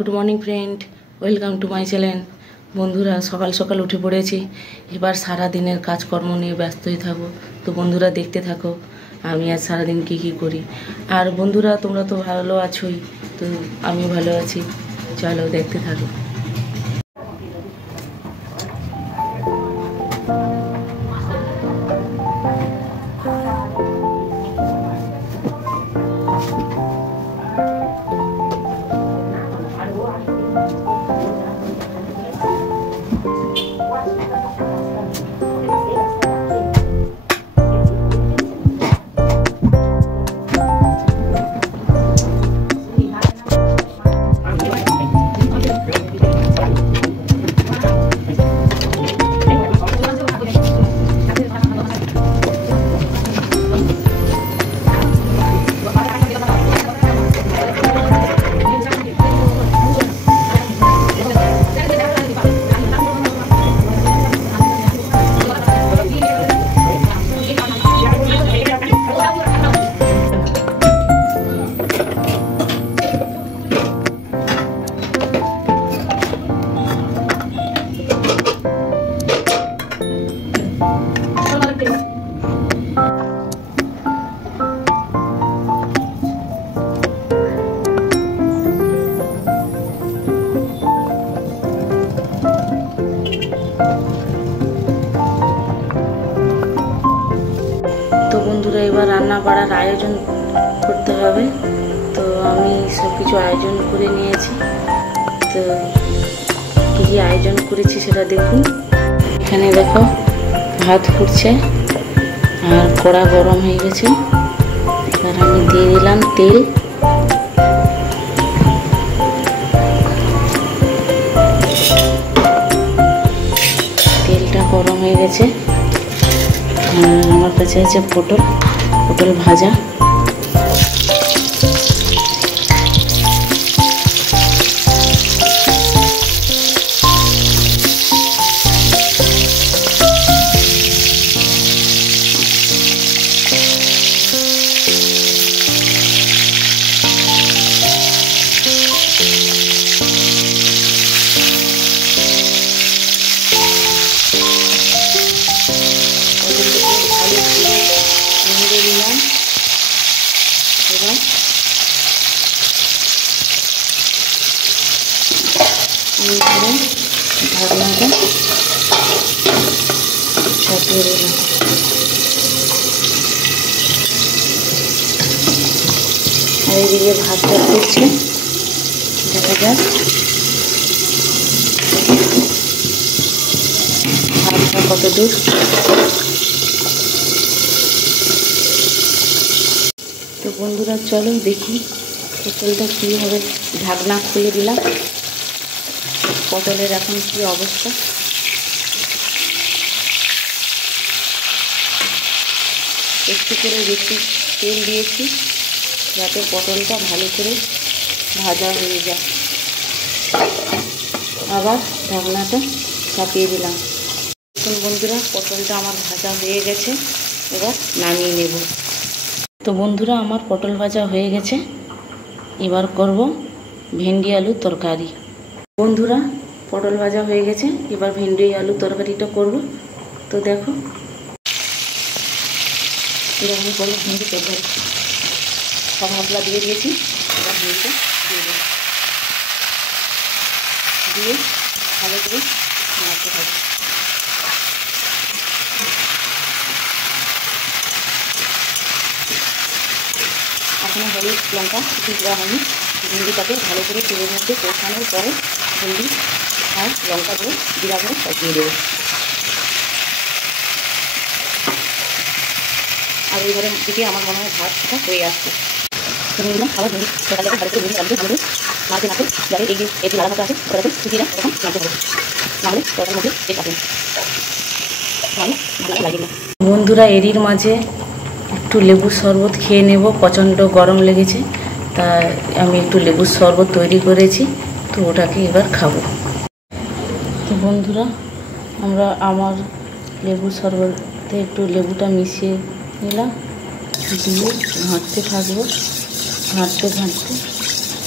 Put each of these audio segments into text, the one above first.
Good morning friend, welcome to my channel. বন্ধুরা, সকাল সকাল উঠে পড়েছি। এবার সারা দিনের কাজকর্ম নিয়ে ব্যস্তই থাকবো। তো বন্ধুরা, দেখতে থাকো আমি আজ সারাদিন কী করি। আর বন্ধুরা, তোমরা তো ভালো আছোই, তো আমি ভালো আছি। চলো দেখতে থাকো। তো বন্ধুরা, এবার রান্না বাড়ার আয়োজন করতে হবে। তো আমি সব কিছু আয়োজন করে নিয়েছি। তো কী কী আয়োজন করেছি সেটা দেখুন। এখানে দেখো, ভাত ফুটছে আর কড়া গরম হয়ে গেছে। এবার আমি দিয়ে দিলাম তেল। তেলটা গরম হয়ে গেছে। আমার কাছে আছে পটল ভাজা। ঢাকনাটা চাপিয়ে দিলাম। আর এইদিকে ভাতটা ফুটছে, দেখা যাক ভাতটা কত দূর। তো বন্ধুরা, চলো দেখি পটলটা কী হবে। ঢাকনা খুলে দিলাম। পটলের এখন কী অবস্থা। একটু করে বেশি তেল দিয়েছি যাতে পটলটা ভালো করে ভাজা হয়ে যায়। আবার ঢাকনাটা চাপিয়ে দিলাম। এখন বন্ধুরা, পটলটা আমার ভাজা হয়ে গেছে। এবার নামিয়ে নেব। তো বন্ধুরা, আমার পটল ভাজা হয়ে গেছে। এবার করব ভেন্ডি আলু তরকারি। বন্ধুরা, পটল ভাজা হয়ে গেছে। এবার ভেন্ডি আলু তরকারিটা করব। তো দেখো, এরকম করবো। ভেন্ডি তরকারি সব মশলা দিয়ে দিয়েছি। এবার ভেন্ডিটা দিয়ে দেবো, দিয়ে ভালো করে নাড়তে হবে। এখনো হলুদ লঙ্কা কিছু দেওয়া হয়নি। ভেন্ডিটাকে ভালো করে তেলের মধ্যে কষানোর পরে ভেন্ডি আর লঙ্কা গুঁড়ো, জিরা গুঁড়ো সব দিয়ে দেবো। আর এইবারের দিকে আমার মনে হয় ভাতটা হয়ে আসছে। আবার ভেন্ডি সকালে ভালো করে ভেন্ডি আলু ভালো করে নাড়তে যাতে এই যে একটু লালা মতো আছে ওটাতে শুকিয়ে যায়, তখন নাড়তে হবে। নাহলে তরকারির মধ্যে তেল পাবে। বন্ধুরা, এরির মাঝে একটু লেবুর শরবত খেয়ে নেব। প্রচণ্ড গরম লেগেছে, তাই আমি একটু লেবুর শরবত তৈরি করেছি। তো ওটাকে এবার খাবো। তো বন্ধুরা, আমার লেবুর শরবতে একটু লেবুটা মিশিয়ে নিলাম, দিয়ে ঘাঁটতে থাকবো। ঘাঁটতে ঘাঁটতে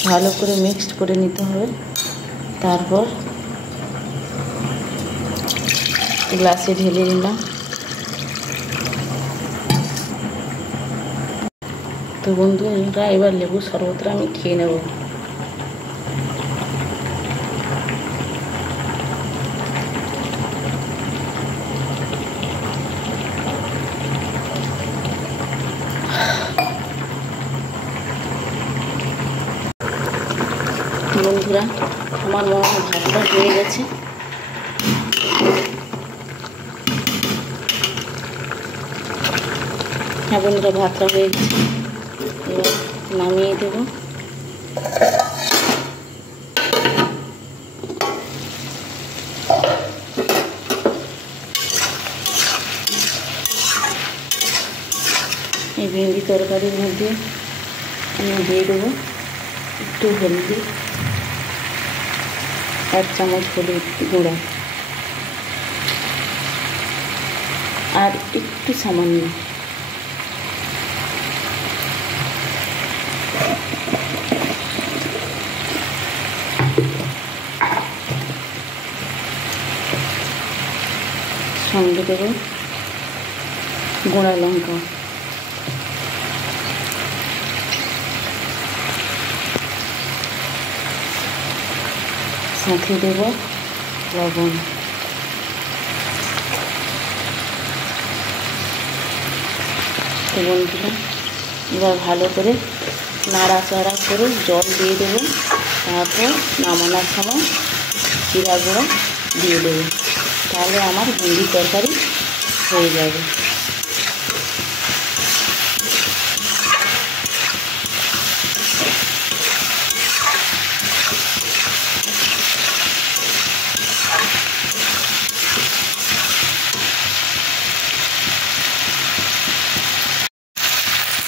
ভালো করে মিক্সড করে নিতে হবে। তারপর গ্লাসে ঢেলে নিলাম। তো বন্ধুরা এবার লেবু শরবতটা আমি খেয়ে নেব। বন্ধুরা আমার মনে হয় ভাতটা হয়ে গেছে। হ্যাঁ বন্ধুরা, ভাতটা হয়ে গেছে। এবার নামিয়ে দেব। এই ভেন্ডি তরকারির মধ্যে আমি দিয়ে দেবো একটু হলদি, 1 চামচ হলুদ গুঁড়া, আর একটু সামান্য সঙ্গে দেবো গুঁড়া লঙ্কা, সাথে দেব লবণ। তো বন্ধুরা এবার ভালো করে নাড়াচাড়া করে জল দিয়ে দেবো। তারপর নামানোর সময় জিরা গুঁড়ো দিয়ে দেবো। তাহলে আমার ভেন্ডি তরকারি হয়ে যাবে।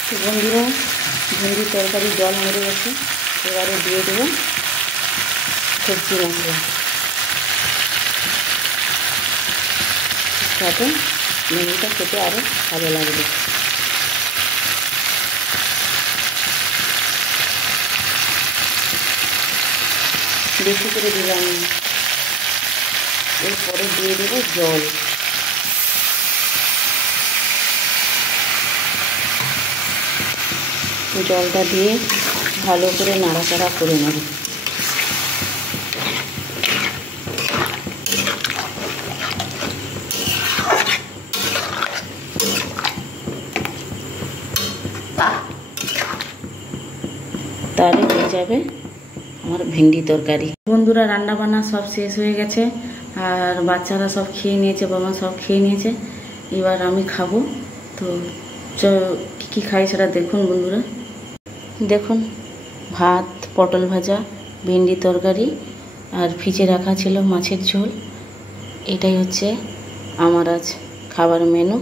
তো বন্ধুরা ভেন্ডি তরকারি জল মেরে গেছে। এবারে দিয়ে দেবো সবজি মশলা, তাতে ভেন্ডিটা খেতে আরও ভালো লাগবে। বেশি করে দিলাম। এরপরে দিয়ে দেবো জল। জলটা দিয়ে ভালো করে নাড়াচাড়া করে নেব। তাহলে হয়ে যাবে আমার ভেন্ডি তরকারি। বন্ধুরা রান্না বান্না সব শেষ হয়ে গেছে, আর বাচ্চারা সব খেয়ে নিয়েছে, বাবা সব খেয়ে নিয়েছে। এবার আমি খাবো। তো কী খাই সেটা দেখুন বন্ধুরা। দেখুন, ভাত, পটল ভাজা, ভেন্ডি তরকারি, আর ফ্রিজে রাখা ছিল মাছের ঝোল। এটাই হচ্ছে আমার আজ খাবার মেনু।